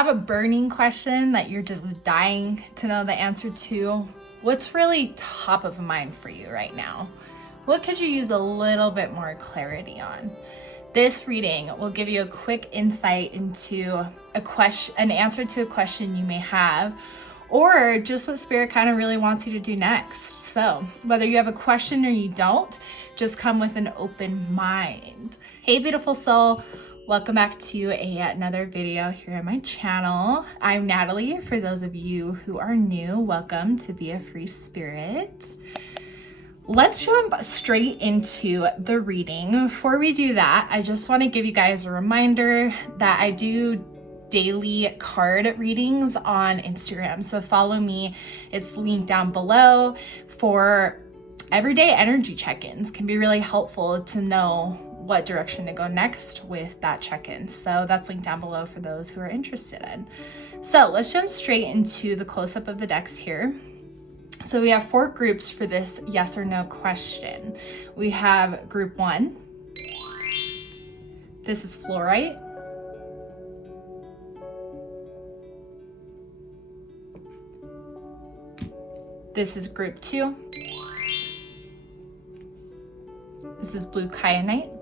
have a burning question that you're just dying to know the answer to, what's really top of mind for you right now? What could you use a little bit more clarity on? This reading will give you a quick insight into an answer to a question you may have, or just what Spirit kind of really wants you to do next. So whether you have a question or you don't, just come with an open mind. Hey, beautiful soul. Welcome back to another video here on my channel. I'm Natalie. For those of you who are new, welcome to Be a Free Spirit. Let's jump straight into the reading. Before we do that, I just want to give you guys a reminder that I do daily card readings on Instagram. So follow me. It's linked down below for everyday energy check-ins. Can be really helpful to know what direction to go next with that check-in. So that's linked down below for those who are interested in. So let's jump straight into the close-up of the decks here. So we have 4 groups for this yes or no question. We have group 1. This is Flourite. This is group 2. This is blue Kyanite.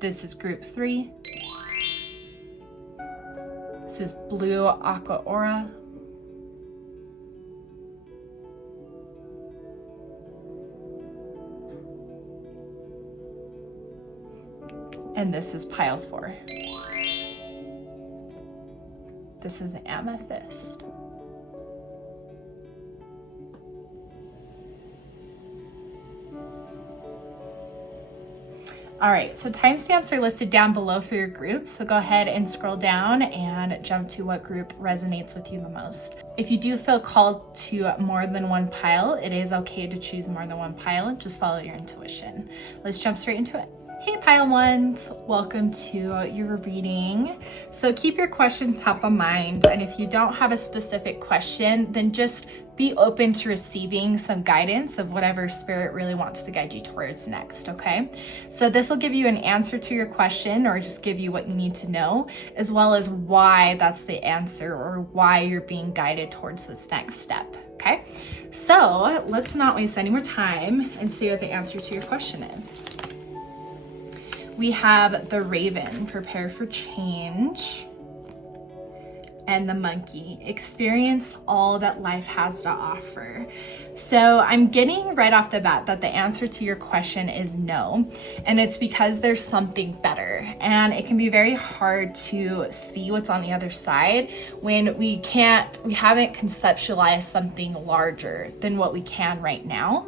This is group 3. This is blue Aqua. And this is pile 4. This is Amethyst. All right, so timestamps are listed down below for your group. So go ahead and scroll down and jump to what group resonates with you the most. If you do feel called to more than one pile, it is okay to choose more than one pile. Just follow your intuition. Let's jump straight into it. Hey pile ones, welcome to your reading. So keep your question top of mind, and if you don't have a specific question, then just be open to receiving some guidance of whatever Spirit really wants to guide you towards next, okay? So this will give you an answer to your question, or just give you what you need to know, as well as why that's the answer or why you're being guided towards this next step, okay? So let's not waste any more time and see what the answer to your question is. We have the Raven, prepare for change, and the Monkey, experience all that life has to offer. So I'm getting right off the bat that the answer to your question is no, and it's because there's something better, and it can be very hard to see what's on the other side when we haven't conceptualized something larger than what we can right now.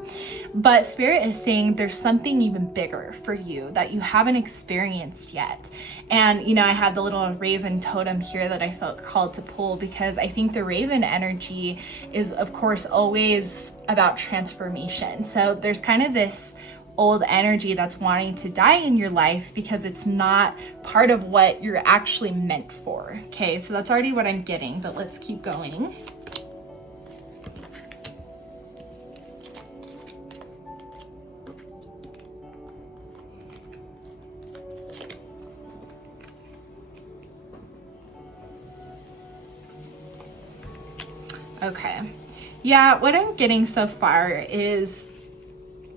But Spirit is saying there's something even bigger for you that you haven't experienced yet. And I have the little Raven totem here that I felt called to pull, because I think the Raven energy is, of course, always about transformation. So there's kind of this old energy that's wanting to die in your life because it's not part of what you're actually meant for. Okay, so that's already what I'm getting, but let's keep going. Okay. Yeah, what I'm getting so far is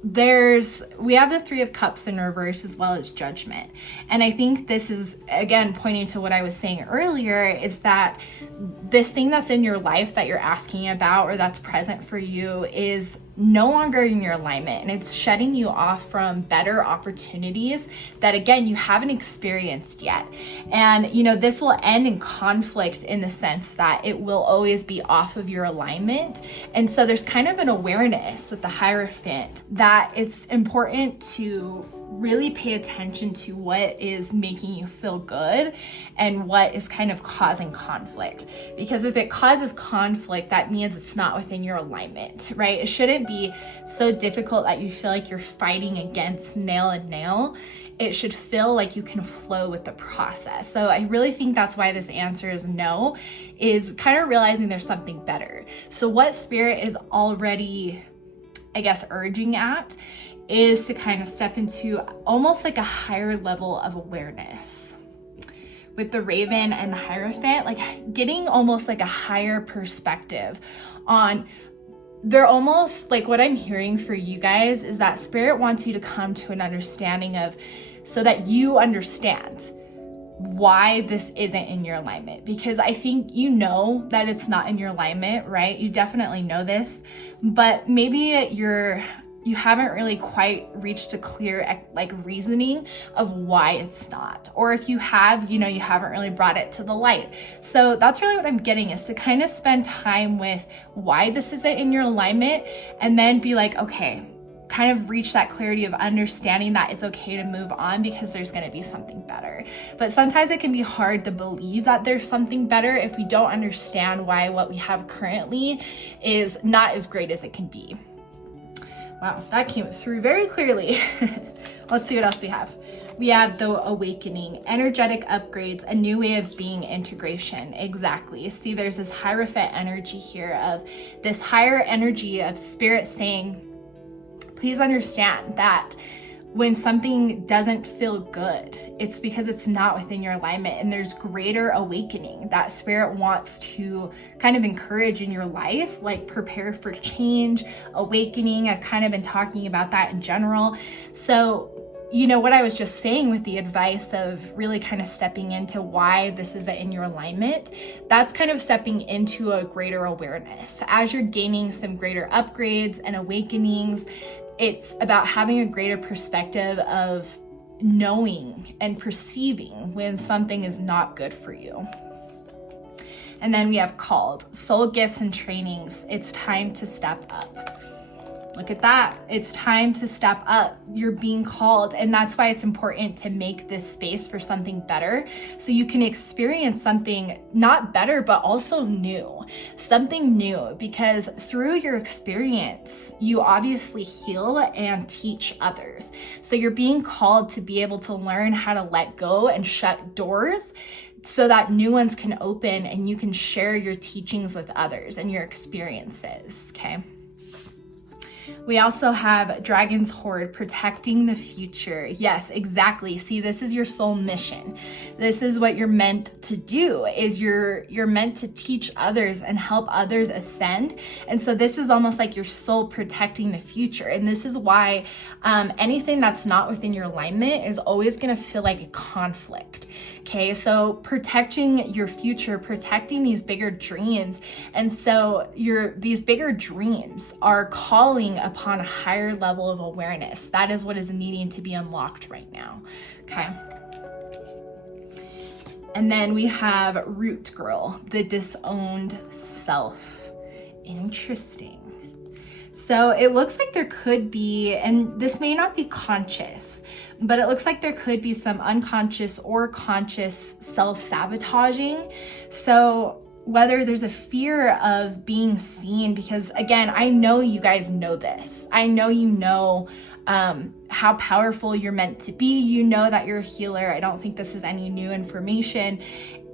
we have the 3 of Cups in reverse as well as Judgment. And I think this is, again, pointing to what I was saying earlier, is that this thing that's in your life that you're asking about or that's present for you is no longer in your alignment, and it's shutting you off from better opportunities that, again, you haven't experienced yet. And this will end in conflict in the sense that it will always be off of your alignment. And so there's kind of an awareness with the Hierophant that it's important to really pay attention to what is making you feel good and what is kind of causing conflict. Because if it causes conflict, that means it's not within your alignment, right? It shouldn't be so difficult that you feel like you're fighting against nail and nail. It should feel like you can flow with the process. So I really think that's why this answer is no, is kind of realizing there's something better. So what Spirit is already, I guess, urging at is to kind of step into almost like a higher level of awareness. With the Raven and the Hierophant, like getting almost like a higher perspective on, they're almost like, what I'm hearing for you guys is that Spirit wants you to come to an understanding of, so that you understand why this isn't in your alignment. Because I think you know that it's not in your alignment, right? You definitely know this, but maybe you haven't really quite reached a clear like reasoning of why it's not. Or if you have, you haven't really brought it to the light. So that's really what I'm getting, is to kind of spend time with why this isn't in your alignment, and then be like, okay, kind of reach that clarity of understanding that it's okay to move on because there's going to be something better. But sometimes it can be hard to believe that there's something better if we don't understand why what we have currently is not as great as it can be. Wow, that came through very clearly. Let's see what else we have. We have the Awakening, energetic upgrades, a new way of being, integration. Exactly. See, there's this Hierophant energy here of this higher energy of Spirit saying, please understand that when something doesn't feel good, it's because it's not within your alignment, and there's greater awakening that Spirit wants to kind of encourage in your life, like prepare for change, awakening. I've kind of been talking about that in general. So, what I was just saying with the advice of really kind of stepping into why this isn't in your alignment, that's kind of stepping into a greater awareness. As you're gaining some greater upgrades and awakenings, it's about having a greater perspective of knowing and perceiving when something is not good for you. And then we have Called, soul gifts and trainings. It's time to step up. Look at that. It's time to step up. You're being called. And that's why it's important to make this space for something better, so you can experience something not better, but also new. Something new, because through your experience, you obviously heal and teach others. So you're being called to be able to learn how to let go and shut doors so that new ones can open and you can share your teachings with others and your experiences, okay? We also have Dragon's Hoard, protecting the future. Yes, exactly. See, this is your soul mission. This is what you're meant to do, is you're meant to teach others and help others ascend. And so this is almost like your soul protecting the future. And this is why anything that's not within your alignment is always going to feel like a conflict. Okay, so protecting your future, protecting these bigger dreams. And so these bigger dreams are calling upon a higher level of awareness. That is what is needing to be unlocked right now. Okay. And then we have Root Girl, the disowned self. Interesting. So it looks like there could be, and this may not be conscious, but it looks like there could be some unconscious or conscious self-sabotaging. So whether there's a fear of being seen, because again, I know you guys know this. I know you know how powerful you're meant to be. You know that you're a healer. I don't think this is any new information.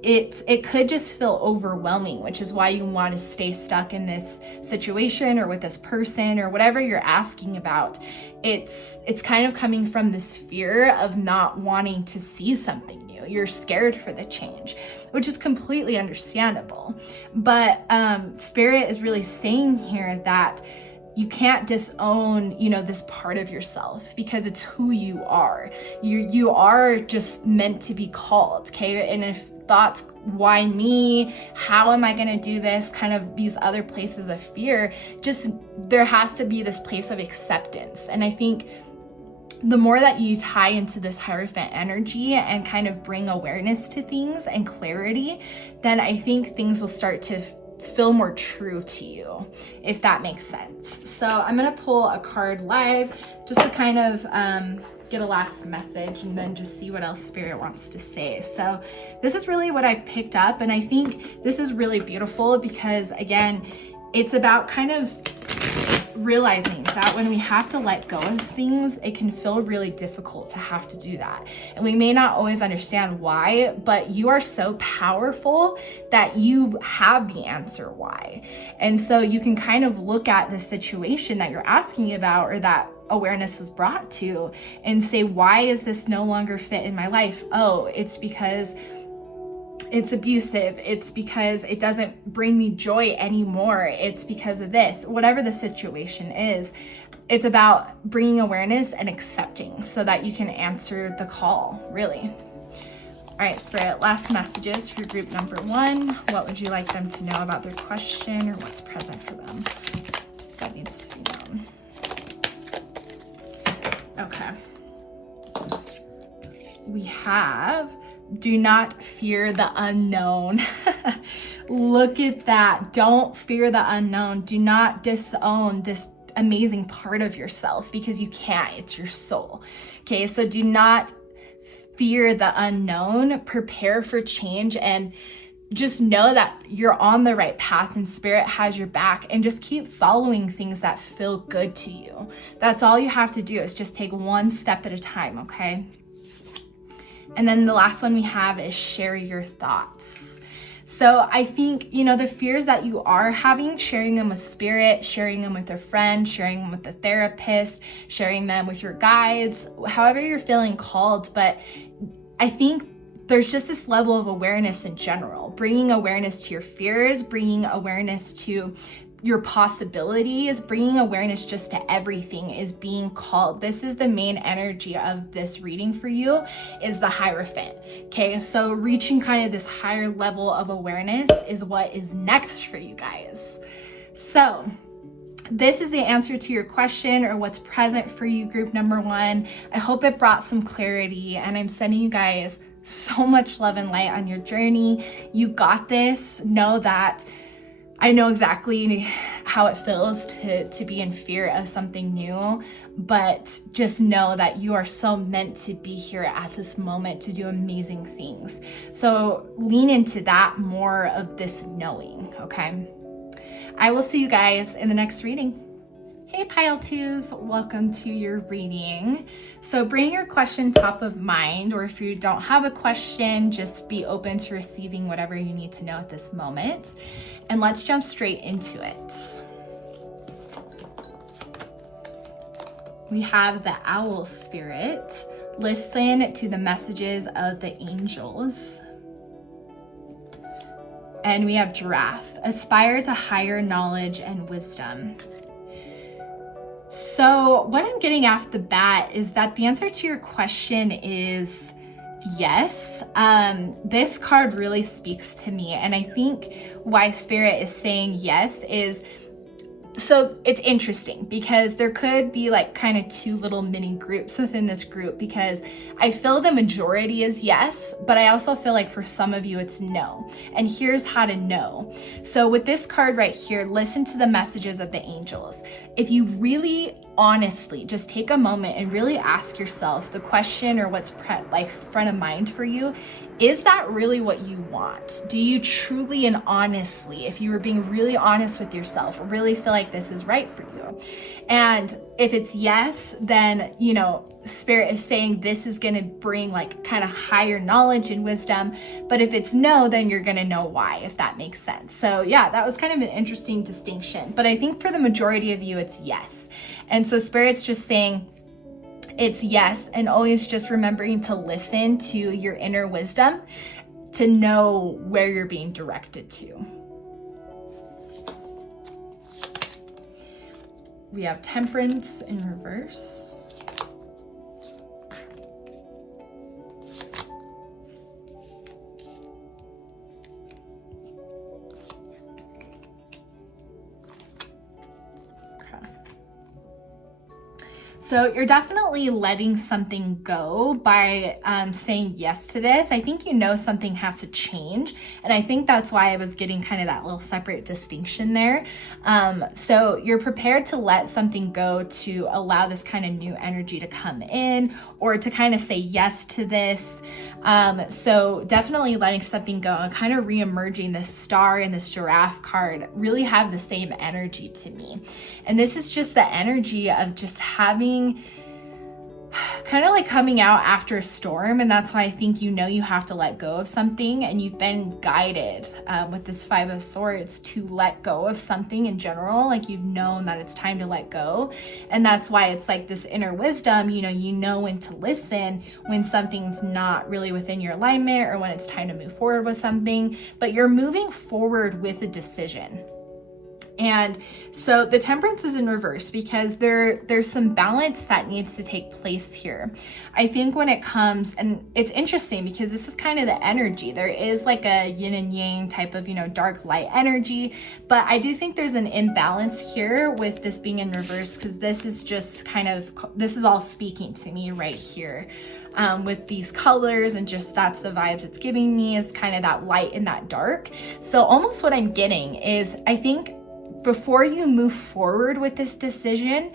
It could just feel overwhelming, which is why you want to stay stuck in this situation or with this person or whatever you're asking about. It's kind of coming from this fear of not wanting to see something new. You're scared for the change, which is completely understandable. But Spirit is really saying here that you can't disown, this part of yourself, because it's who you are. You are just meant to be called, okay? And if thoughts, why me? How am I going to do this? Kind of these other places of fear, just there has to be this place of acceptance. And I think the more that you tie into this Hierophant energy and kind of bring awareness to things and clarity, then I think things will start to feel more true to you, if that makes sense. So I'm going to pull a card live just to kind of get a last message and then just see what else Spirit wants to say. So this is really what I've picked up, and I think this is really beautiful because, again, it's about kind of realizing that when we have to let go of things, it can feel really difficult to have to do that. And we may not always understand why, but you are so powerful that you have the answer why. And so you can kind of look at the situation that you're asking about, or that awareness was brought to, and say, why is this no longer fit in my life? Oh, it's because it's abusive. It's because it doesn't bring me joy anymore. It's because of this, whatever the situation is. It's about bringing awareness and accepting so that you can answer the call, really. All right, Spirit, last messages for group number 1. What would you like them to know about their question, or what's present for them that needs to be known? Okay. We have, do not fear the unknown. Look at that. Don't fear the unknown. Do not disown this amazing part of yourself, because you can't. It's your soul. Okay, so do not fear the unknown. Prepare for change, and just know that you're on the right path and Spirit has your back, and just keep following things that feel good to you. That's all you have to do, is just take one step at a time, okay? And then the last one we have is share your thoughts. So I think, the fears that you are having, sharing them with Spirit, sharing them with a friend, sharing them with a therapist, sharing them with your guides, however you're feeling called. But I think there's just this level of awareness in general, bringing awareness to your fears, bringing awareness to your possibilities, bringing awareness just to everything is being called. This is the main energy of this reading for you, is the Hierophant. Okay, so reaching kind of this higher level of awareness is what is next for you guys. So this is the answer to your question, or what's present for you, group number 1. I hope it brought some clarity, and I'm sending you guys so much love and light on your journey. You got this. Know that I know exactly how it feels to be in fear of something new, but just know that you are so meant to be here at this moment to do amazing things. So lean into that more of this knowing, okay? I will see you guys in the next reading. Hey Pile 2s, welcome to your reading. So bring your question top of mind, or if you don't have a question, just be open to receiving whatever you need to know at this moment. And let's jump straight into it. We have the Owl Spirit. Listen to the messages of the angels. And we have Giraffe. Aspire to higher knowledge and wisdom. So what I'm getting off the bat is that the answer to your question is yes. This card really speaks to me. And I think why Spirit is saying yes is, so it's interesting because there could be like kind of 2 little mini groups within this group, because I feel the majority is yes, but I also feel like for some of you it's no. And here's how to know. So with this card right here, listen to the messages of the angels. If you really honestly just take a moment and really ask yourself the question, or what's front of mind for you, is that really what you want? Do you truly and honestly, if you were being really honest with yourself, really feel like this is right for you? And if it's yes, then, Spirit is saying this is going to bring like kind of higher knowledge and wisdom. But if it's no, then you're going to know why, if that makes sense. So yeah, that was kind of an interesting distinction. But I think for the majority of you, it's yes. And so Spirit's just saying, it's yes, and always just remembering to listen to your inner wisdom to know where you're being directed to. We have Temperance in reverse. So you're definitely letting something go by saying yes to this. I think something has to change. And I think that's why I was getting kind of that little separate distinction there. So you're prepared to let something go to allow this kind of new energy to come in, or to kind of say yes to this. So definitely letting something go and kind of re-emerging. This star and this giraffe card really have the same energy to me. And this is just the energy of just having kind of like coming out after a storm. And that's why I think you have to let go of something, and you've been guided with this Five of Swords to let go of something in general. Like you've known that it's time to let go. And that's why it's like this inner wisdom, you know when to listen when something's not really within your alignment, or when it's time to move forward with something, but you're moving forward with a decision. And so the Temperance is in reverse because there's some balance that needs to take place here. I think when it comes, and it's interesting because this is kind of the energy. There is like a yin and yang type of, dark light energy, but I do think there's an imbalance here with this being in reverse, because this is just this is all speaking to me right here. With these colors, and just that's the vibes it's giving me, is kind of that light and that dark. So almost what I'm getting is, I think before you move forward with this decision,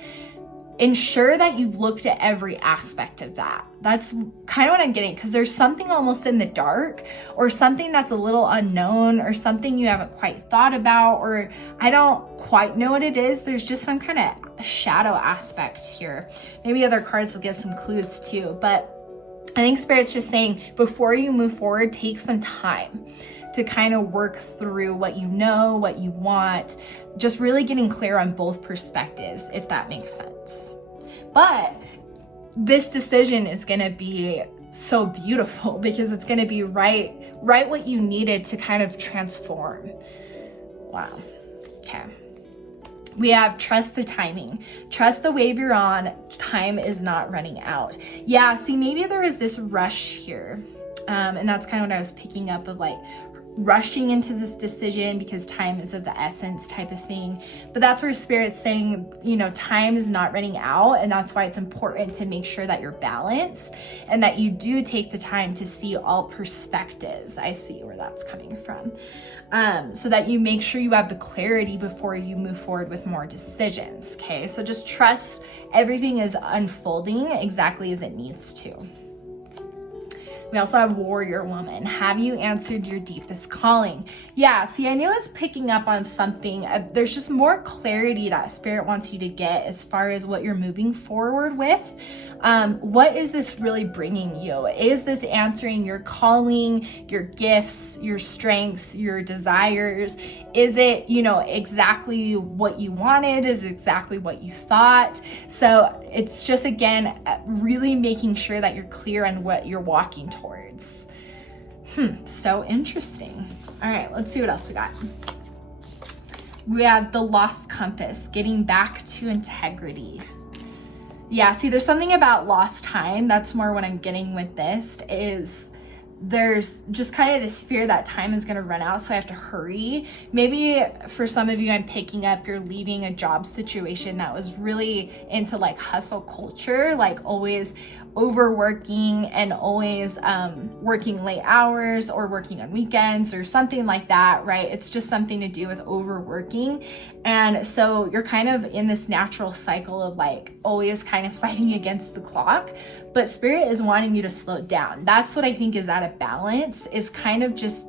ensure that you've looked at every aspect of that. That's kind of what I'm getting, because there's something almost in the dark, or something that's a little unknown, or something you haven't quite thought about, or I don't quite know what it is. There's just some kind of shadow aspect here. Maybe other cards will give some clues too, but I think Spirit's just saying, before you move forward, take some time to kind of work through what you know, what you want, just really getting clear on both perspectives, if that makes sense. But this decision is going to be so beautiful, because it's going to be right what you needed to kind of transform. Wow. Okay. We have trust the timing. Trust the wave you're on. Time is not running out. Yeah, see, maybe there was this rush here. And that's kind of what I was picking up of, like, rushing into this decision because time is of the essence type of thing. But that's where Spirit's saying, time is not running out, and that's why it's important to make sure that you're balanced and that you do take the time to see all perspectives. I see where that's coming from. So that you make sure you have the clarity before you move forward with more decisions. Okay, so just trust everything is unfolding exactly as it needs to. We also have Warrior Woman. Have you answered your deepest calling? Yeah, see, I knew I was picking up on something. There's just more clarity that Spirit wants you to get as far as what you're moving forward with. What is this really bringing you? Is this answering your calling, your gifts, your strengths, your desires? Is it, exactly what you wanted? Is it exactly what you thought? So it's just, again, really making sure that you're clear on what you're walking towards. So interesting. All right, let's see what else we got. We have the Lost Compass, getting back to integrity. Yeah, see, there's something about lost time. That's more what I'm getting with this, is there's just kind of this fear that time is going to run out, so I have to hurry. Maybe for some of you, I'm picking up you're leaving a job situation that was really into like hustle culture, like always overworking and always working late hours or working on weekends or something like that, right? It's just something to do with overworking. And so you're kind of in this natural cycle of like always kind of fighting against the clock, but Spirit is wanting you to slow down. That's what I think is out of balance, is kind of just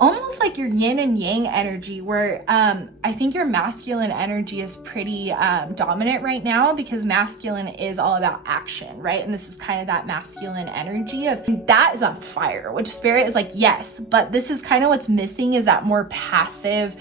almost like your yin and yang energy, where I think your masculine energy is pretty dominant right now, because masculine is all about action, right? And this is kind of that masculine energy of that is on fire, which Spirit is like, yes, but this is kind of what's missing, is that more passive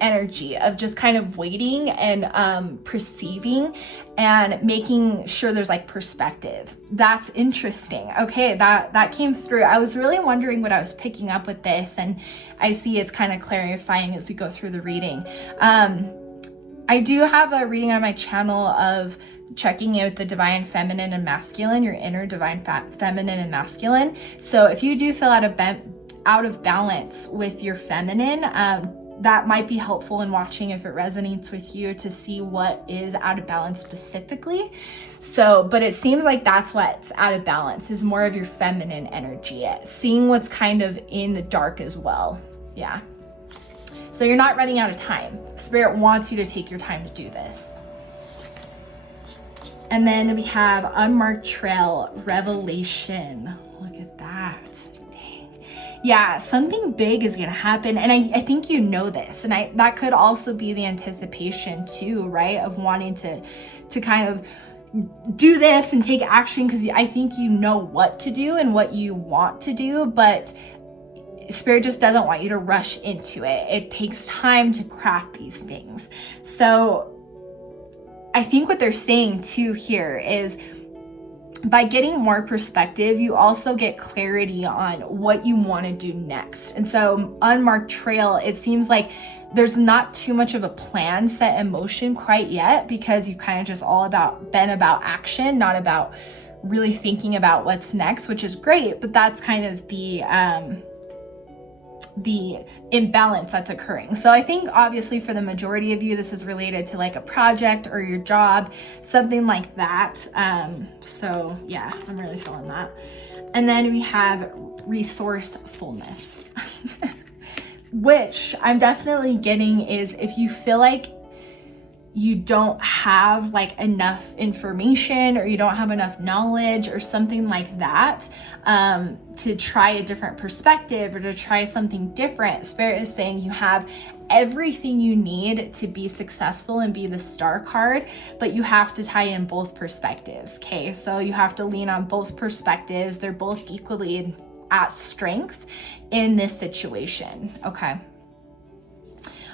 energy of just kind of waiting and perceiving and making sure there's like perspective. That's interesting. Okay, that came through. I was really wondering what I was picking up with this, and I see it's kind of clarifying as we go through the reading. I do have a reading on my channel of checking in with the divine feminine and masculine, your inner divine feminine and masculine. So if you do feel out of balance with your feminine, that might be helpful in watching if it resonates with you, to see what is out of balance specifically. So, but it seems like that's what's out of balance, is more of your feminine energy, seeing what's kind of in the dark as well. Yeah. So you're not running out of time. Spirit wants you to take your time to do this. And then we have Unmarked Trail, Revelation. Look at that. Yeah, something big is gonna happen, and I think you know this, and that could also be the anticipation too, right, of wanting to kind of do this and take action because I think you know what to do and what you want to do, but Spirit just doesn't want you to rush into it. It takes time to craft these things. So I think what they're saying too here is, by getting more perspective, you also get clarity on what you want to do next. And so unmarked trail, it seems like there's not too much of a plan set in motion quite yet, because you kind of just been about action, not about really thinking about what's next, which is great, but that's kind of the imbalance that's occurring. So I think obviously for the majority of you, this is related to like a project or your job, something like that. So yeah, I'm really feeling that. And then we have resourcefulness, which I'm definitely getting is if you feel like you don't have like enough information or you don't have enough knowledge or something like that, to try a different perspective or to try something different, Spirit is saying you have everything you need to be successful and be the star card, but you have to tie in both perspectives. Okay, so you have to lean on both perspectives. They're both equally at strength in this situation. Okay.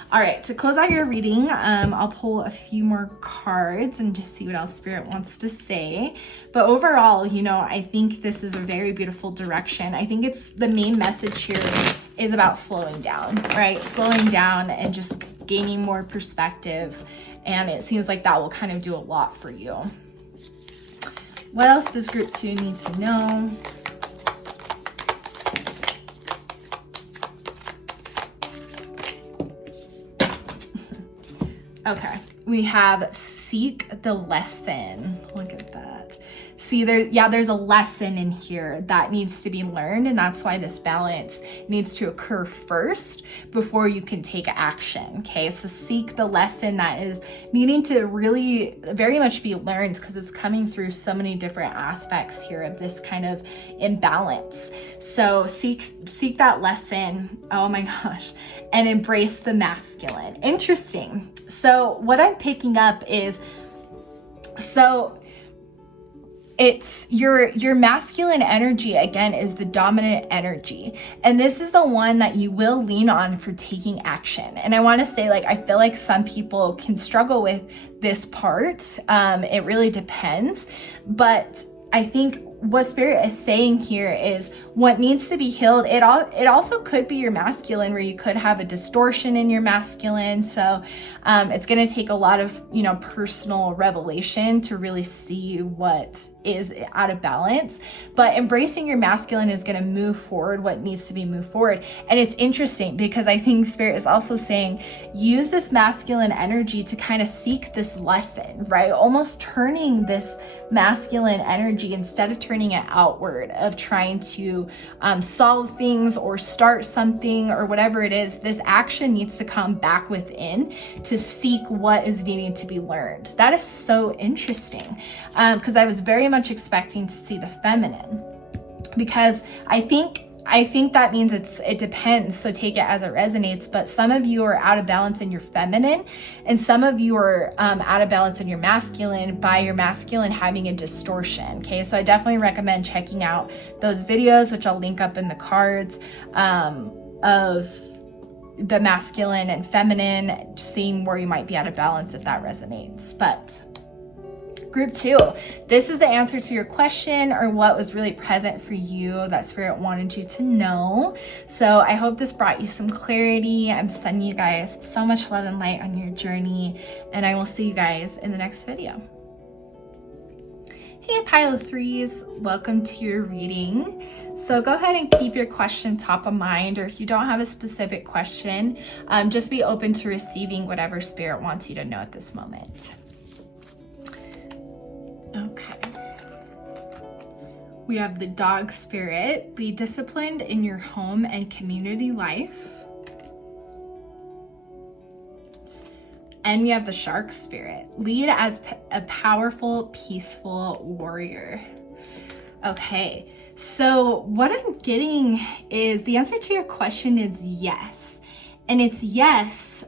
All right, to close out your reading, I'll pull a few more cards and just see what else Spirit wants to say. But overall, you know, I think this is a very beautiful direction. I think it's the main message here is about slowing down, right? Slowing down and just gaining more perspective. And it seems like that will kind of do a lot for you. What else does group 2 need to know? Okay, we have seek the lesson. Look at that. See, there's a lesson in here that needs to be learned, and that's why this balance needs to occur first before you can take action. Okay, so seek the lesson that is needing to really very much be learned, because it's coming through so many different aspects here of this kind of imbalance. So seek that lesson. Oh my gosh. And embrace the masculine. Interesting. So what I'm picking up is, so it's your masculine energy, again, is the dominant energy. And this is the one that you will lean on for taking action. And I want to say, like, I feel like some people can struggle with this part. It really depends. But I think what Spirit is saying here is what needs to be healed. It also could be your masculine, where you could have a distortion in your masculine. So it's going to take a lot of, you know, personal revelation to really see what is out of balance. But embracing your masculine is going to move forward what needs to be moved forward. And it's interesting because I think Spirit is also saying use this masculine energy to kind of seek this lesson, right? Almost turning this masculine energy, instead of turning it outward, of trying to solve things or start something or whatever it is, this action needs to come back within to seek what is needing to be learned. That is so interesting, because I was very much expecting to see the feminine, because I think that means it depends. So take it as it resonates. But some of you are out of balance in your feminine, and some of you are out of balance in your masculine by your masculine having a distortion. Okay, so I definitely recommend checking out those videos, which I'll link up in the cards, of the masculine and feminine, seeing where you might be out of balance if that resonates. But Group 2, this is the answer to your question, or what was really present for you that Spirit wanted you to know. So I hope this brought you some clarity. I'm sending you guys so much love and light on your journey, and I will see you guys in the next video. Hey, pile of threes, welcome to your reading. So go ahead and keep your question top of mind, or if you don't have a specific question, just be open to receiving whatever Spirit wants you to know at this moment. Okay. We have the dog spirit. Be disciplined in your home and community life. And we have the shark spirit. Lead as a powerful, peaceful warrior. Okay. So what I'm getting is the answer to your question is yes. And it's yes,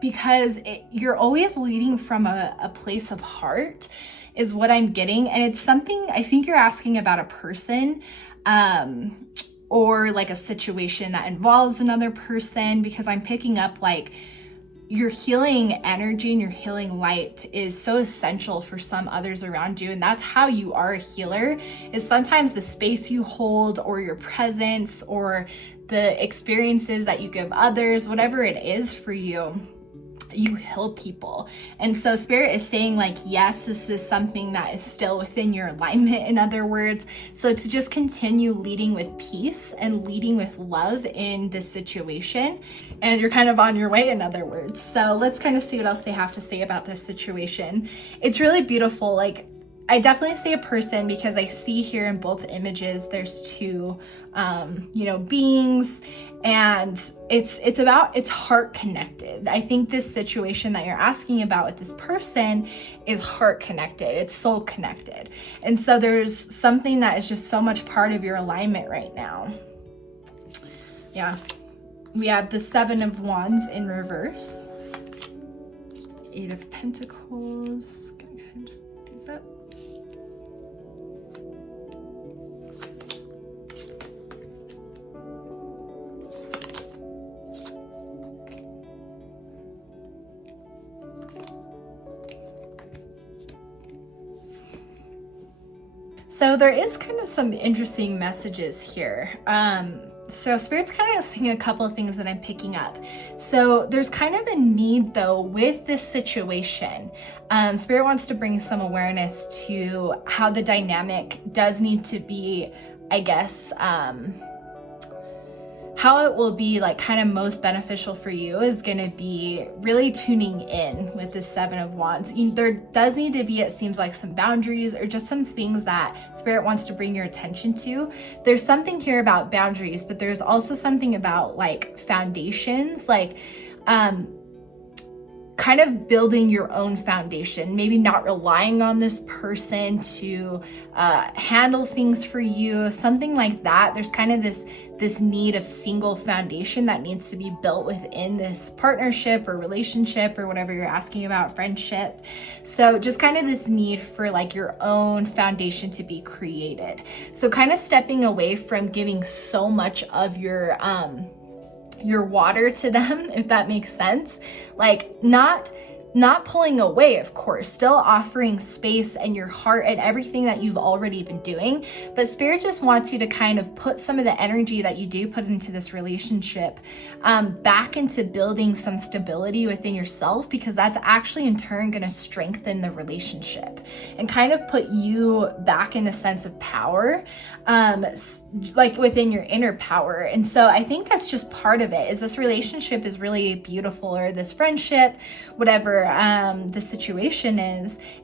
because you're always leading from a place of heart. is what I'm getting. And it's something, I think you're asking about a person, or like a situation that involves another person, because I'm picking up like your healing energy and your healing light is so essential for some others around you. And that's how you are a healer, is sometimes the space you hold or your presence or the experiences that you give others, whatever it is for you, you heal people. And so Spirit is saying like, yes, this is something that is still within your alignment, in other words. So to just continue leading with peace and leading with love in this situation, and you're kind of on your way, in other words. So let's kind of see what else they have to say about this situation. It's really beautiful. Like, I definitely say a person, because I see here in both images there's two beings, and it's heart connected. I think this situation that you're asking about with this person is heart connected, it's soul connected. And so there's something that is just so much part of your alignment right now. Yeah, we have the 7 of Wands in reverse, 8 of Pentacles. Gonna kind of just pick these up. So there is kind of some interesting messages here. So Spirit's kind of saying a couple of things that I'm picking up. So there's kind of a need though with this situation. Spirit wants to bring some awareness to how the dynamic does need to be, I guess, how it will be like kind of most beneficial for you is going to be really tuning in with the 7 of Wands. There does need to be, it seems like, some boundaries or just some things that Spirit wants to bring your attention to. There's something here about boundaries, but there's also something about like foundations, like kind of building your own foundation, maybe not relying on this person to handle things for you, something like that. There's kind of this need of single foundation that needs to be built within this partnership or relationship or whatever you're asking about, friendship. So just kind of this need for like your own foundation to be created. So kind of stepping away from giving so much of your water to them, if that makes sense. Like not pulling away, of course, still offering space and your heart and everything that you've already been doing. But Spirit just wants you to kind of put some of the energy that you do put into this relationship back into building some stability within yourself, because that's actually in turn going to strengthen the relationship and kind of put you back in a sense of power, like within your inner power. And so I think that's just part of it, is this relationship is really beautiful, or this friendship, whatever the situation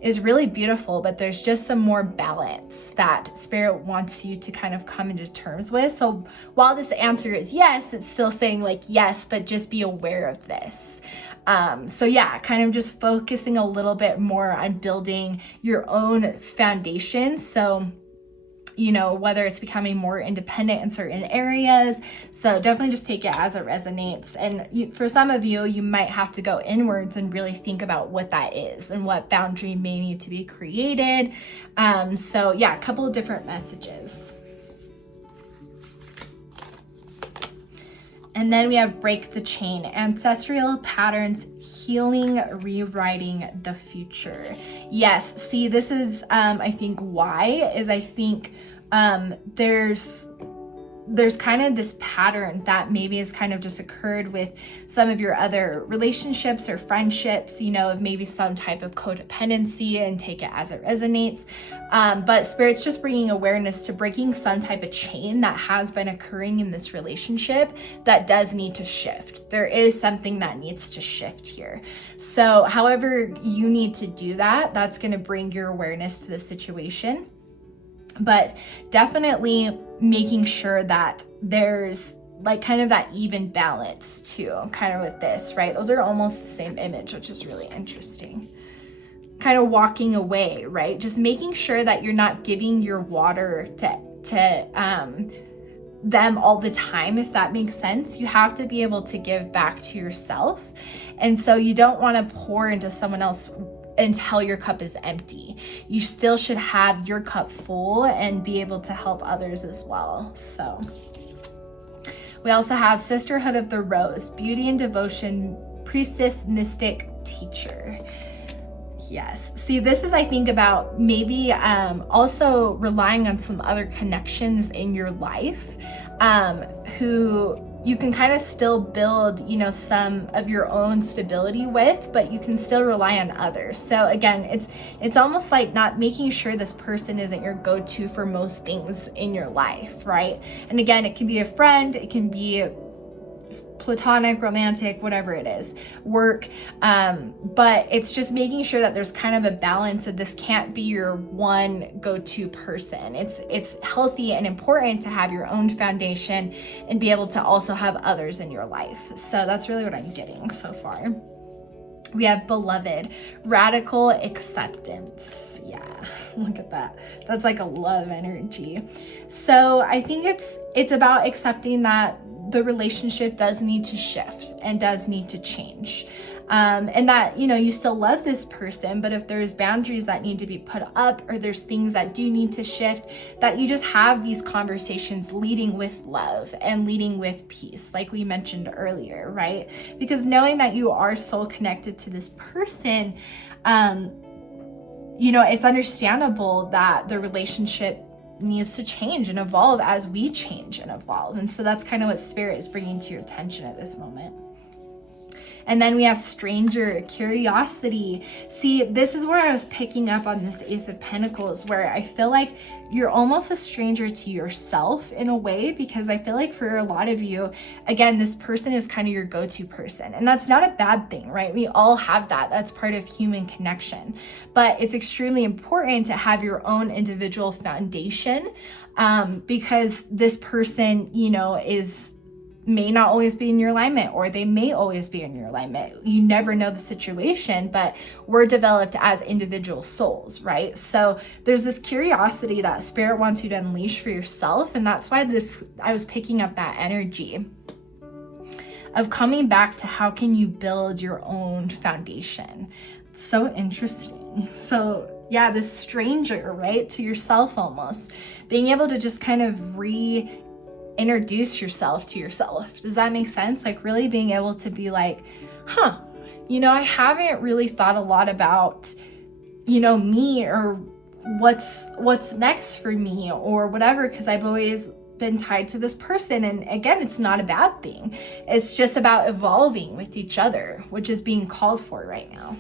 is really beautiful, but there's just some more balance that Spirit wants you to kind of come into terms with. So while this answer is yes, it's still saying like yes, but just be aware of this. So yeah, kind of just focusing a little bit more on building your own foundation. So whether it's becoming more independent in certain areas. So definitely just take it as it resonates. And for some of you, you might have to go inwards and really think about what that is and what boundary may need to be created. So yeah, a couple of different messages. And then we have break the chain, ancestral patterns, healing, rewriting the future. Yes, see, this is, I think why is I think there's kind of this pattern that maybe has kind of just occurred with some of your other relationships or friendships, of maybe some type of codependency, and take it as it resonates. But Spirit's just bringing awareness to breaking some type of chain that has been occurring in this relationship that does need to shift. There is something that needs to shift here. So however you need to do that, that's going to bring your awareness to the situation. But definitely making sure that there's like kind of that even balance too, kind of with this, right? Those are almost the same image, which is really interesting. Kind of walking away, right? Just making sure that you're not giving your water to them all the time, if that makes sense. You have to be able to give back to yourself. And so you don't want to pour into someone else until your cup is empty. You still should have your cup full and be able to help others as well. So we also have Sisterhood of the Rose, beauty and devotion, priestess, mystic, teacher. Yes. See, this is, I think, about maybe also relying on some other connections in your life who you can kind of still build, you know, some of your own stability with, but you can still rely on others. So again, it's almost like not making sure this person isn't your go-to for most things in your life, right? And again, it can be a friend, it can be platonic, romantic, whatever it is, work, but it's just making sure that there's kind of a balance of this can't be your one go-to person. It's healthy and important to have your own foundation and be able to also have others in your life. So that's really what I'm getting so far. We have beloved, radical acceptance. Yeah, look at that. That's like a love energy. So I think it's about accepting that the relationship does need to shift and does need to change. And that, you know, you still love this person, but if there's boundaries that need to be put up or there's things that do need to shift, that you just have these conversations leading with love and leading with peace, like we mentioned earlier, right? Because knowing that you are soul connected to this person, you know, it's understandable that the relationship needs to change and evolve as we change and evolve. And so that's kind of what Spirit is bringing to your attention at this moment. And then we have stranger, curiosity. See, this is where I was picking up on this Ace of Pentacles, where I feel like you're almost a stranger to yourself in a way, because I feel like for a lot of you, again, this person is kind of your go-to person. And that's not a bad thing, right? We all have that. That's part of human connection. But it's extremely important to have your own individual foundation, because this person, you know, may not always be in your alignment, or they may always be in your alignment. You never know the situation, but we're developed as individual souls, right? So there's this curiosity that Spirit wants you to unleash for yourself. And that's why I was picking up that energy of coming back to how can you build your own foundation. It's so interesting. So yeah, this stranger, right, to yourself, almost being able to just kind of introduce yourself to yourself. Does that make sense? Like really being able to be like, you know, I haven't really thought a lot about, you know, me or what's next for me or whatever, because I've always been tied to this person. And again, it's not a bad thing. It's just about evolving with each other, which is being called for right now.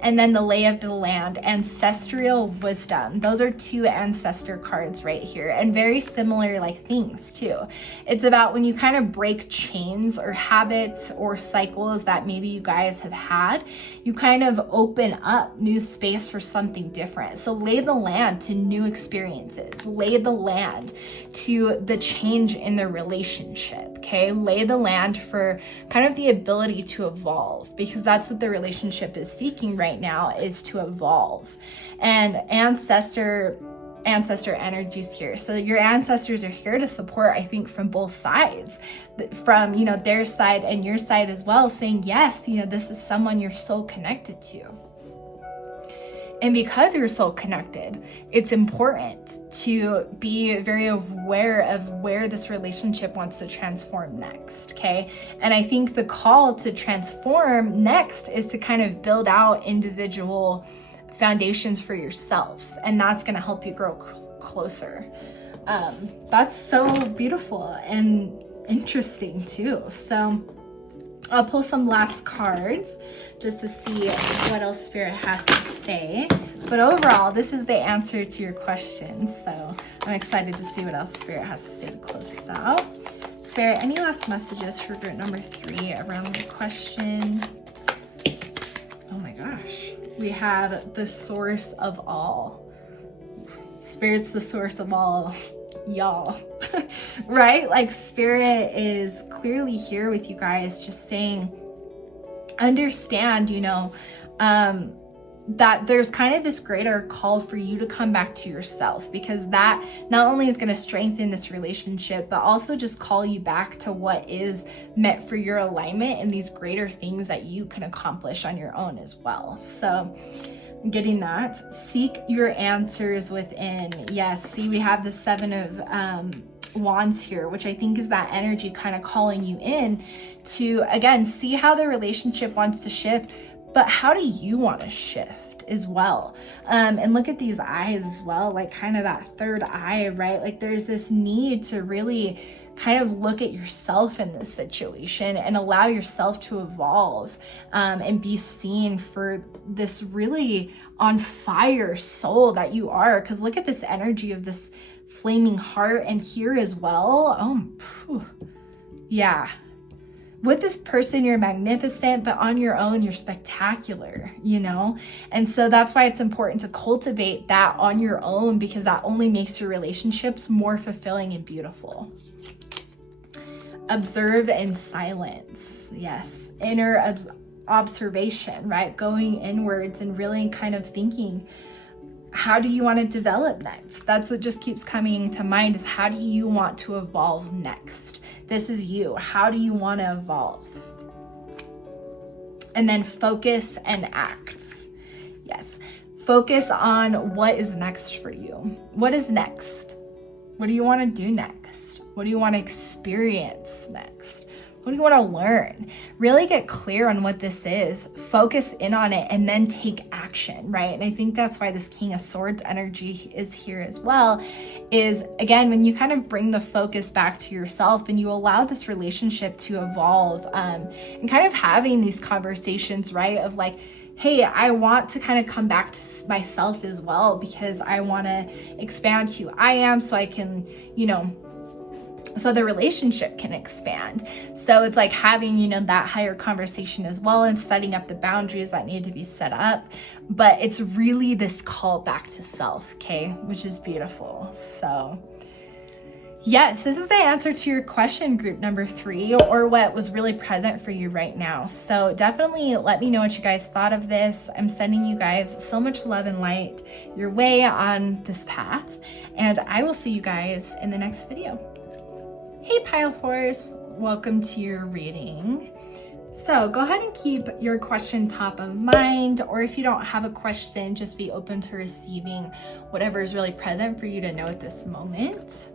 And then the lay of the land, ancestral wisdom. Those are two ancestor cards right here, and very similar like things too. It's about when you kind of break chains or habits or cycles that maybe you guys have had, you kind of open up new space for something different. So lay the land to new experiences, lay the land to the change in the relationship, okay? Lay the land for kind of the ability to evolve, because that's what the relationship is seeking right now, is to evolve. And ancestor energies here. So your ancestors are here to support, I think, from both sides, from, you know, their side and your side as well, saying, yes, you know, this is someone you're so connected to. And because you're so connected, it's important to be very aware of where this relationship wants to transform next, okay? And I think the call to transform next is to kind of build out individual foundations for yourselves, and that's going to help you grow closer. That's so beautiful and interesting too. So I'll pull some last cards just to see what else Spirit has to say. But overall, this is the answer to your question. So I'm excited to see what else Spirit has to say to close this out. Spirit, any last messages for group number 3 around the question? Oh my gosh. We have the source of all. Spirit's the source of all, y'all. Right? Like Spirit is clearly here with you guys, just saying, understand, you know, that there's kind of this greater call for you to come back to yourself, because that not only is going to strengthen this relationship, but also just call you back to what is meant for your alignment and these greater things that you can accomplish on your own as well. So I'm getting that. Seek your answers within. Yes, see, we have the 7 of Wands here, which I think is that energy kind of calling you in to, again, see how the relationship wants to shift, but how do you want to shift as well? And look at these eyes as well, like kind of that third eye, right? Like there's this need to really kind of look at yourself in this situation and allow yourself to evolve, and be seen for this really on fire soul that you are. Because look at this energy of this flaming heart, and here as well. Yeah. With this person, you're magnificent, but on your own, you're spectacular, you know? And so that's why it's important to cultivate that on your own, because that only makes your relationships more fulfilling and beautiful. Observe in silence. Yes. Inner observation, right? Going inwards and really kind of thinking, how do you want to develop next? That's what just keeps coming to mind, is how do you want to evolve next? This is you. How do you want to evolve? And then focus and act. Yes. Focus on what is next for you. What is next? What do you want to do next? What do you want to experience next? What do you want to learn? Really get clear on what this is, focus in on it, and then take action, right? And I think that's why this King of Swords energy is here as well, is again, when you kind of bring the focus back to yourself and you allow this relationship to evolve, and kind of having these conversations, right? Of like, hey, I want to kind of come back to myself as well, because I want to expand who I am so I can, so the relationship can expand. So it's like having, that higher conversation as well, and setting up the boundaries that need to be set up. But it's really this call back to self, okay, which is beautiful. So yes, this is the answer to your question, group number 3, or what was really present for you right now. So definitely let me know what you guys thought of this. I'm sending you guys so much love and light your way on this path, and I will see you guys in the next video. Hey Pile 4s, welcome to your reading. So go ahead and keep your question top of mind, or if you don't have a question, just be open to receiving whatever is really present for you to know at this moment.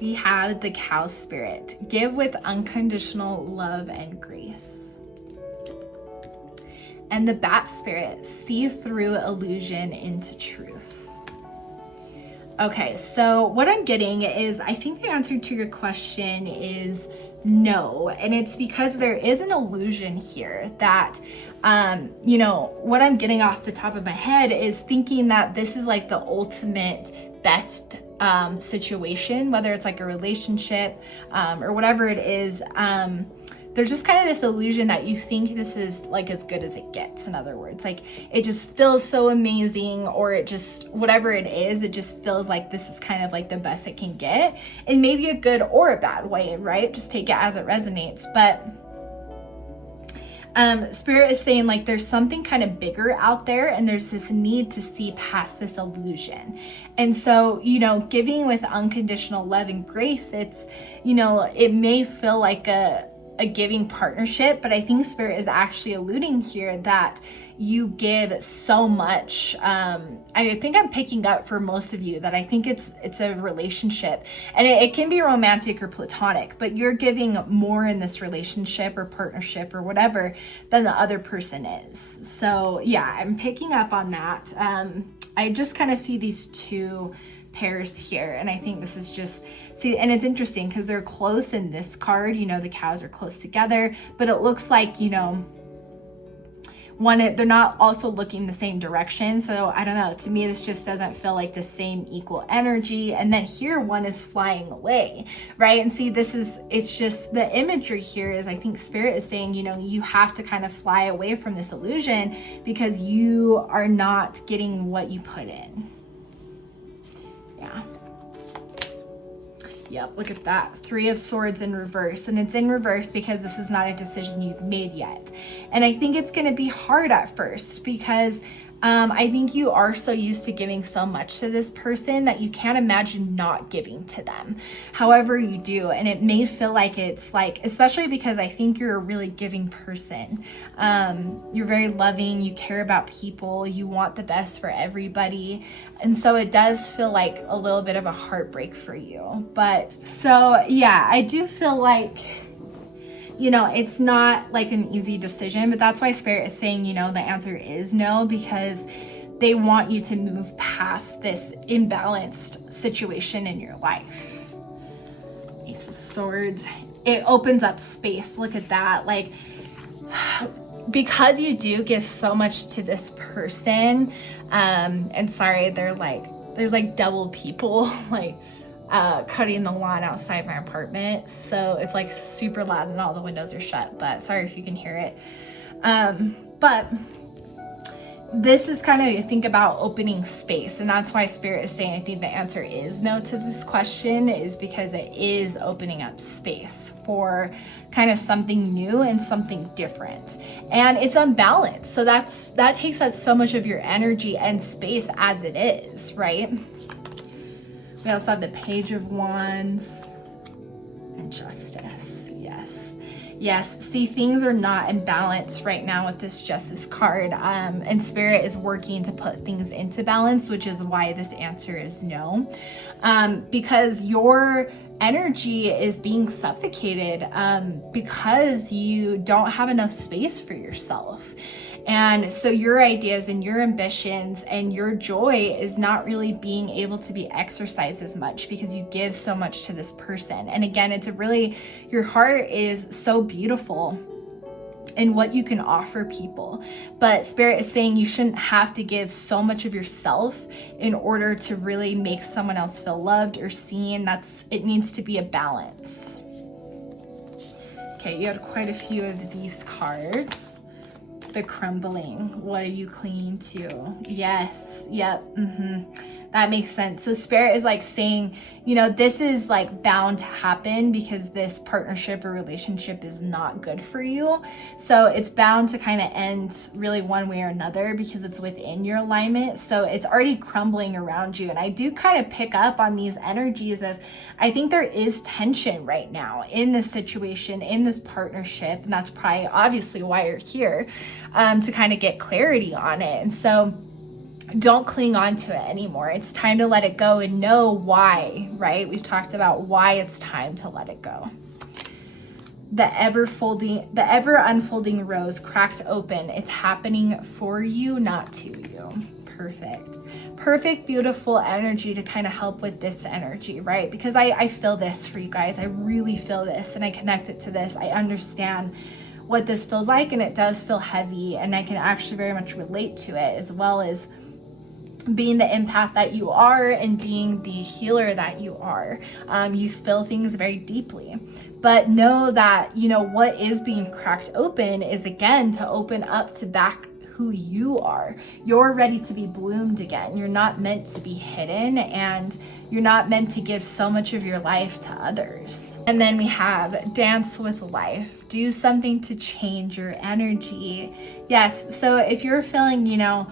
We have the Cow Spirit. Give with unconditional love and grace. And the Bat Spirit, see through illusion into truth. Okay, so what I'm getting is, I think the answer to your question is no. And it's because there is an illusion here that, what I'm getting off the top of my head is thinking that this is like the ultimate best situation, whether it's like a relationship or whatever it is. There's just kind of this illusion that you think this is like as good as it gets. In other words, like it just feels so amazing, or it just, whatever it is, it just feels like this is kind of like the best it can get, in maybe a good or a bad way, right? Just take it as it resonates. But Spirit is saying like there's something kind of bigger out there, and there's this need to see past this illusion. And so, giving with unconditional love and grace, it's, it may feel like a giving partnership, but I think Spirit is actually alluding here that you give so much. I think I'm picking up for most of you that I think it's a relationship, and it can be romantic or platonic, but you're giving more in this relationship or partnership or whatever than the other person is. So yeah, I'm picking up on that. I just kind of see these two pairs here, and I think this is just, and it's interesting because they're close in this card, the cows are close together, but it looks like, they're not also looking the same direction. So I don't know, to me this just doesn't feel like the same equal energy. And then here one is flying away, right? And see, it's just the imagery here is, I think Spirit is saying, you have to kind of fly away from this illusion because you are not getting what you put in. Yeah. Yep, look at that. 3 of Swords in reverse. And it's in reverse because this is not a decision you've made yet. And I think it's going to be hard at first because I think you are so used to giving so much to this person that you can't imagine not giving to them. However you do, and it may feel like it's like, especially because I think you're a really giving person. You're very loving, you care about people, you want the best for everybody. And so it does feel like a little bit of a heartbreak for you. But so yeah, I do feel like, you know, it's not like an easy decision, but that's why Spirit is saying, you know, the answer is no, because they want you to move past this imbalanced situation in your life. Ace of Swords. It opens up space. Look at that. Like, because you do give so much to this person, and sorry, there's like double people, like, cutting the lawn outside my apartment, so it's like super loud and all the windows are shut, but sorry if you can hear it. But this is kind of, you think about opening space, and that's why Spirit is saying I think the answer is no to this question, is because it is opening up space for kind of something new and something different, and it's unbalanced, so that takes up so much of your energy and space as it is, right? We also have the Page of Wands and Justice. Yes. Yes. See, things are not in balance right now with this Justice card. And Spirit is working to put things into balance, which is why this answer is no. Because your energy is being suffocated because you don't have enough space for yourself. And so your ideas and your ambitions and your joy is not really being able to be exercised as much because you give so much to this person. And again, it's a really, your heart is so beautiful in what you can offer people. But Spirit is saying you shouldn't have to give so much of yourself in order to really make someone else feel loved or seen. It needs to be a balance. Okay, you had quite a few of these cards. The Crumbling. What are you clinging to? Yes. Yep. That makes sense. So Spirit is like saying, you know, this is like bound to happen because this partnership or relationship is not good for you. So it's bound to kind of end really one way or another because it's within your alignment. So it's already crumbling around you. And I do kind of pick up on these energies of, I think there is tension right now in this situation, in this partnership. And that's probably obviously why you're here, to kind of get clarity on it. And so don't cling on to it anymore. It's time to let it go and know why, right? We've talked about why it's time to let it go. The ever unfolding rose cracked open. It's happening for you, not to you. Perfect, beautiful energy to kind of help with this energy, right? Because I feel this for you guys. I really feel this and I connect it to this. I understand what this feels like, and it does feel heavy, and I can actually very much relate to it, as well as being the empath that you are and being the healer that you are. You feel things very deeply, but know that, you know, what is being cracked open is, again, to open up to back who you are. You're ready to be bloomed again. You're not meant to be hidden, and you're not meant to give so much of your life to others. And then we have Dance with Life. Do something to change your energy. Yes, so if you're feeling, you know,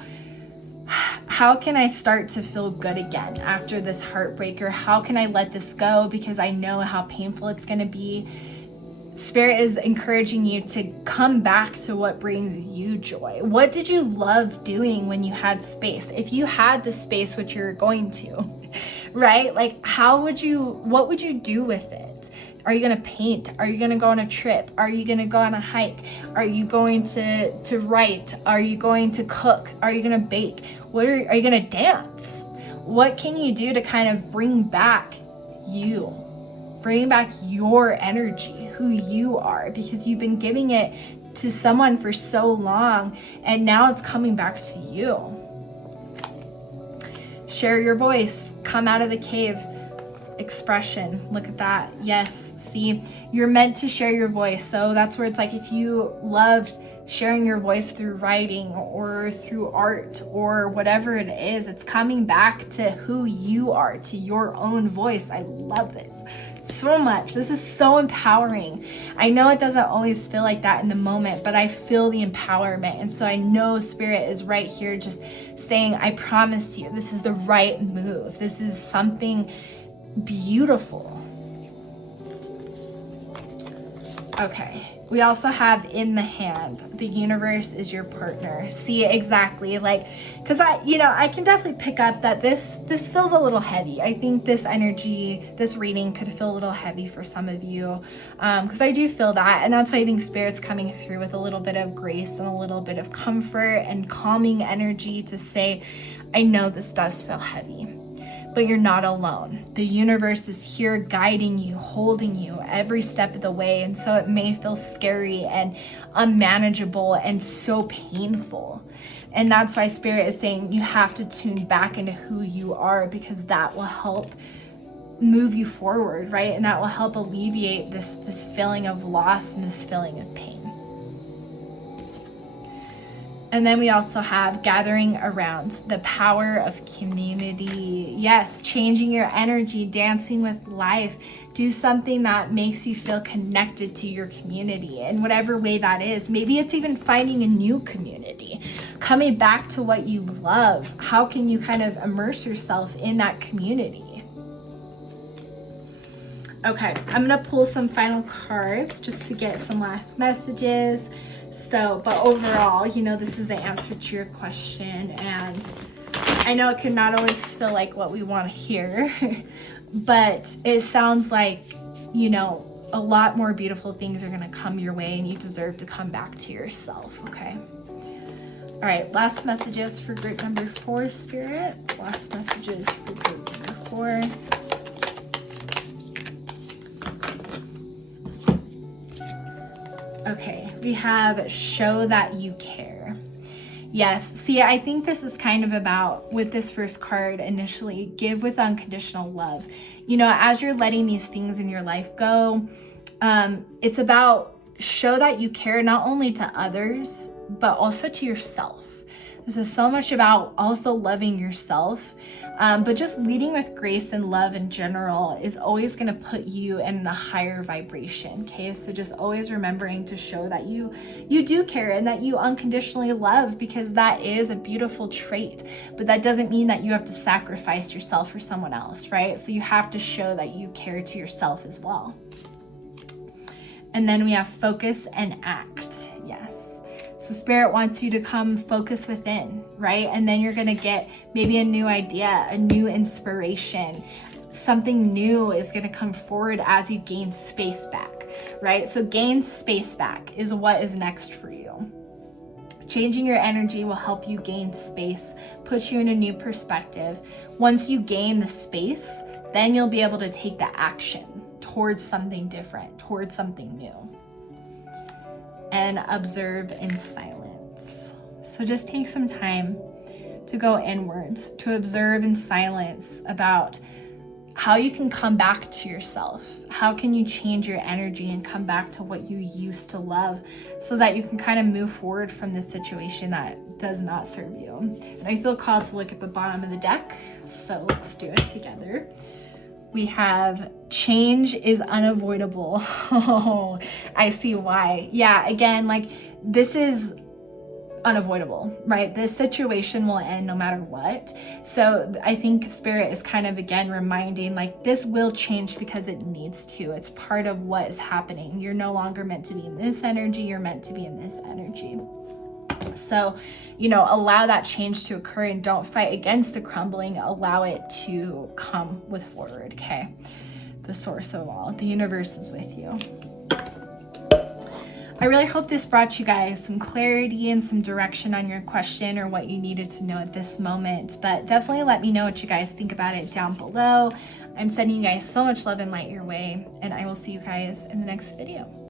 how can I start to feel good again after this heartbreak, or how can I let this go because I know how painful it's going to be? Spirit is encouraging you to come back to what brings you joy. What did you love doing when you had space? If you had the space, which you're going to, right? Like, what would you do with it? Are you going to paint? Are you going to go on a trip? Are you going to go on a hike? Are you going to write? Are you going to cook? Are you going to bake? Are you going to dance? What can you do to kind of bring back you? Bring back your energy, who you are, because you've been giving it to someone for so long, and now it's coming back to you. Share your voice. Come out of the cave. Expression. Look at that. Yes. See, you're meant to share your voice. So that's where it's like, if you loved sharing your voice through writing or through art or whatever it is. It's coming back to who you are, to your own voice. I love this so much. This is so empowering. I know it doesn't always feel like that in the moment, but I feel the empowerment. And so I know Spirit is right here just saying, I promise you, this is the right move. This is something beautiful. Okay. We also have in the hand, the universe is your partner. See, exactly, like, because I can definitely pick up that this feels a little heavy. I think this energy, this reading could feel a little heavy for some of you, because I do feel that. And that's why I think Spirit's coming through with a little bit of grace and a little bit of comfort and calming energy to say, I know this does feel heavy, but you're not alone. The universe is here guiding you, holding you every step of the way. And so it may feel scary and unmanageable and so painful. And that's why Spirit is saying you have to tune back into who you are, because that will help move you forward, right? And that will help alleviate this feeling of loss and this feeling of pain. And then we also have gathering around, the power of community. Yes, changing your energy, dancing with life. Do something that makes you feel connected to your community in whatever way that is. Maybe it's even finding a new community, coming back to what you love. How can you kind of immerse yourself in that community? Okay, I'm gonna pull some final cards just to get some last messages. So, but overall, this is the answer to your question. And I know it can not always feel like what we want to hear, but it sounds like, a lot more beautiful things are going to come your way, and you deserve to come back to yourself. Okay. All right. Last messages for group number 4, Spirit. Last messages for group number 4. Okay, we have show that you care. Yes, see, I think this is kind of about, with this first card initially, give with unconditional love. As you're letting these things in your life go, it's about show that you care not only to others, but also to yourself. This is so much about also loving yourself, but just leading with grace and love in general is always going to put you in a higher vibration. Okay, so just always remembering to show that you do care and that you unconditionally love, because that is a beautiful trait. But that doesn't mean that you have to sacrifice yourself for someone else, right? So you have to show that you care to yourself as well. And then we have focus and act. Yes. So Spirit wants you to come focus within, right? And then you're going to get maybe a new idea, a new inspiration. Something new is going to come forward as you gain space back, right? So gain space back is what is next for you. Changing your energy will help you gain space, put you in a new perspective. Once you gain the space, then you'll be able to take the action towards something different, towards something new. And observe in silence. So just take some time to go inwards, to observe in silence about how you can come back to yourself. How can you change your energy and come back to what you used to love, so that you can kind of move forward from this situation that does not serve you. And I feel called to look at the bottom of the deck, so let's do it together. We have change is unavoidable. Oh, I see why. Yeah, again, like this is unavoidable, right? This situation will end no matter what. So I think Spirit is kind of, again, reminding like this will change because it needs to. It's part of what is happening. You're no longer meant to be in this energy. You're meant to be in this energy. So, allow that change to occur and don't fight against the crumbling. Allow it to come with forward, okay? The source of all, the universe is with you. I really hope this brought you guys some clarity and some direction on your question or what you needed to know at this moment. But definitely let me know what you guys think about it down below. I'm sending you guys so much love and light your way, and I will see you guys in the next video.